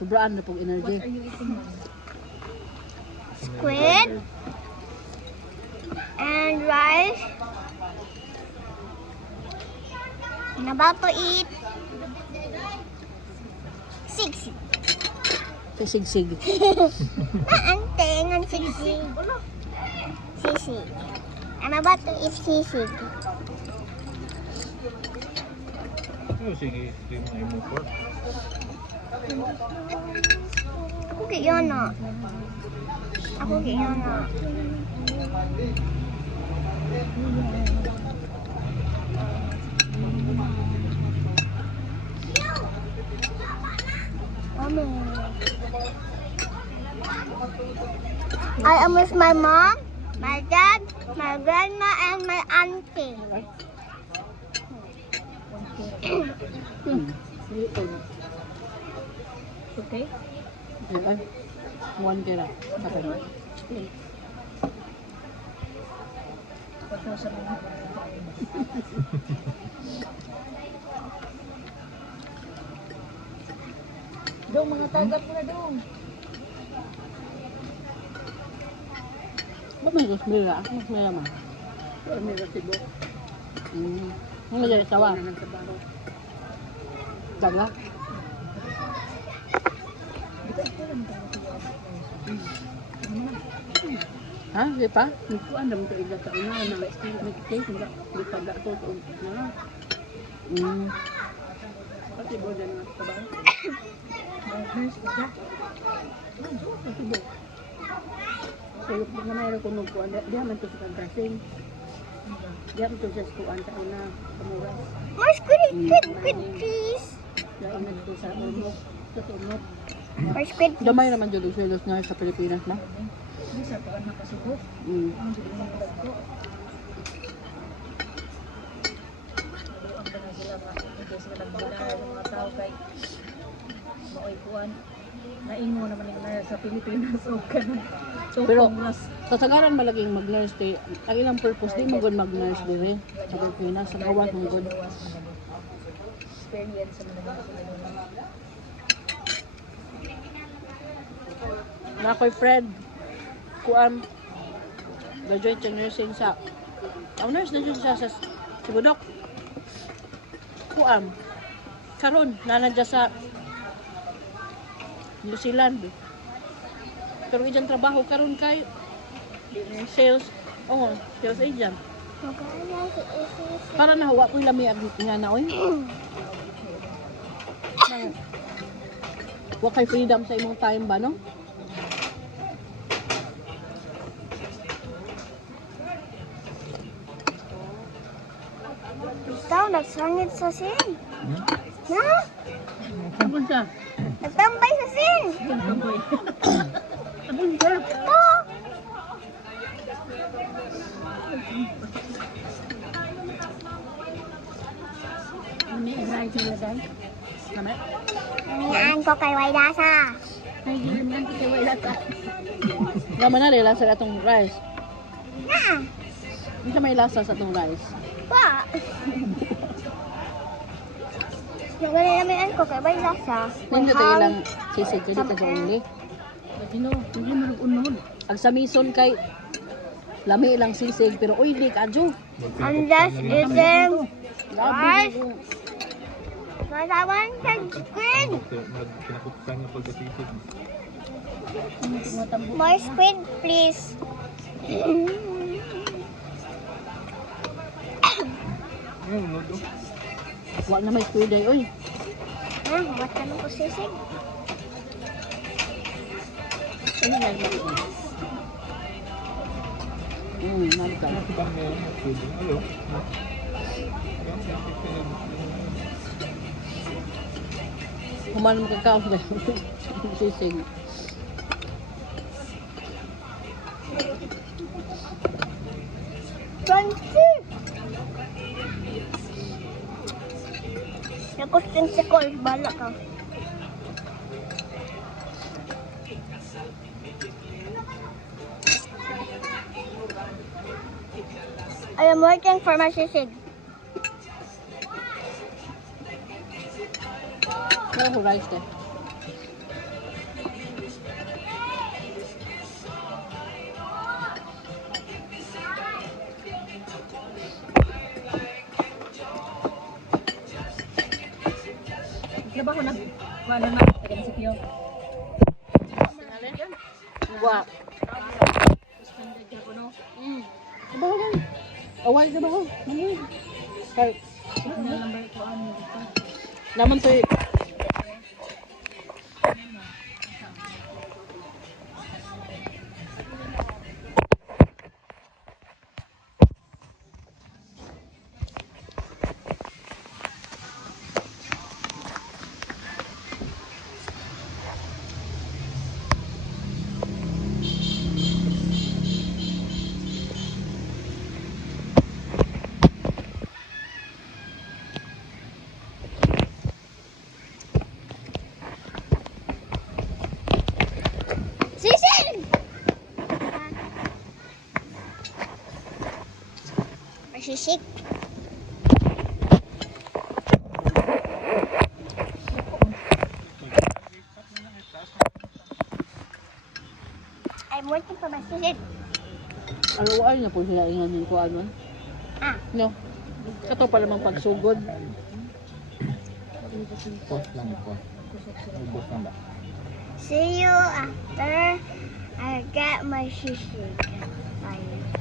Sobraan na pong What energy. are you eating, Mom? Squid and rice. I'm about to eat six. Sisig-sig. Naanteng ang sisig. Sisig. I'm about to eat sisig. Oh, sige, sige mo imo pork. Ako kayo na. Ako kayo na. I am with my mom, my dad, my grandma, and my auntie. Okay? Yan. One kira. Okay. Pasensya na. Dong, mga tagat mo na dong. Ba't may gusmira? Gusmira ma. May resibo. Ano dyan? Sawa? Ng trabaho. Daga? Ha? Di pa? Nagkuhan naman ito ila sa una. Nag-case. Nagpaga ito sa una. Kasi bo dyan nga sa trabaho. Nurse, diba? Resibo. So yung mga mayroon kung nagkuhan. Diyan man ito sa dressing. Diyan ito sa kuhan sa una. Kamuras. More squid, please. Diyan na dito sa unok. Sa tunok. More squid, please. Damay naman dyan selos nga sa Pilipinas ma. Hindi sa pagkan nakasubo. Mm. Ang dili mo ko. Ang na sila nga. Hindi sila nagbulahan ng mga tao kay maoy kuan. Naingo naman yung na sa Pilipinas o ganun. So, Pero- homeless. Kasagaran malaging mag-nurse di. Ang ilang purpose di magod mag-nurse dire sa Pilipinas. Sa gawas ng good. Experience sa mga sila doon. Na ako'y Fred. Kuam. Graduate yung nursing sa. Ang nurse na siya sa Sibudok. Kuam. Karon nanadya sa New Zealand. Pero ijang trabaho karon kay sales. Oh, sales agent. Para nahawa ko lami nga na oy. Wa kay freedom sa imong time ba no? Ikaw, nagsangit sa sin. Na? Ano siya? Nagtambay sa sin. Ano siya? Ito. May i-grind sila dahil. Kami? Niyaan ko kay Waydasa. Ay, hindi naman kita wala ka. Naman na rin lasa sa atong rice. Na. Hindi may lasa sa atong rice. Pa. Nagalilamin ko kay Waydasa. Hindi tayo lang sisig ko dito sa uli. Sino? Hindi mo nag-unod. Ang samison kay lami lang sisig pero oy di kadyo. I'm just eating Grabe. masawan sa squid. Pinakutukan niya pagkasisig. More squid, please. Ayun, no, do. Wa na may squid ay oy. What ka nung kusisig? Ano na yung Nalika. Ano ba mo? Ayo. Human mo kakaos ba? Sisig. Crunchy! Nakustin si Cole, bala ka. I am working for my sisig. Pero ko rice de. Diba ko kuha na nga, taga si Pio. Wa. Suspended ka po, no? Sabaw lang. Awal sabaw. Mali. Kay Signal number ko, ano dito? naman to Sisig! Masisig. I'm waiting for my sisig. ano ay na po sila ingon yung kuan man. Ah. No. Kato pa lamang pagsugod. Post lang ito. Ubus lang ba? See you after I get my sisig.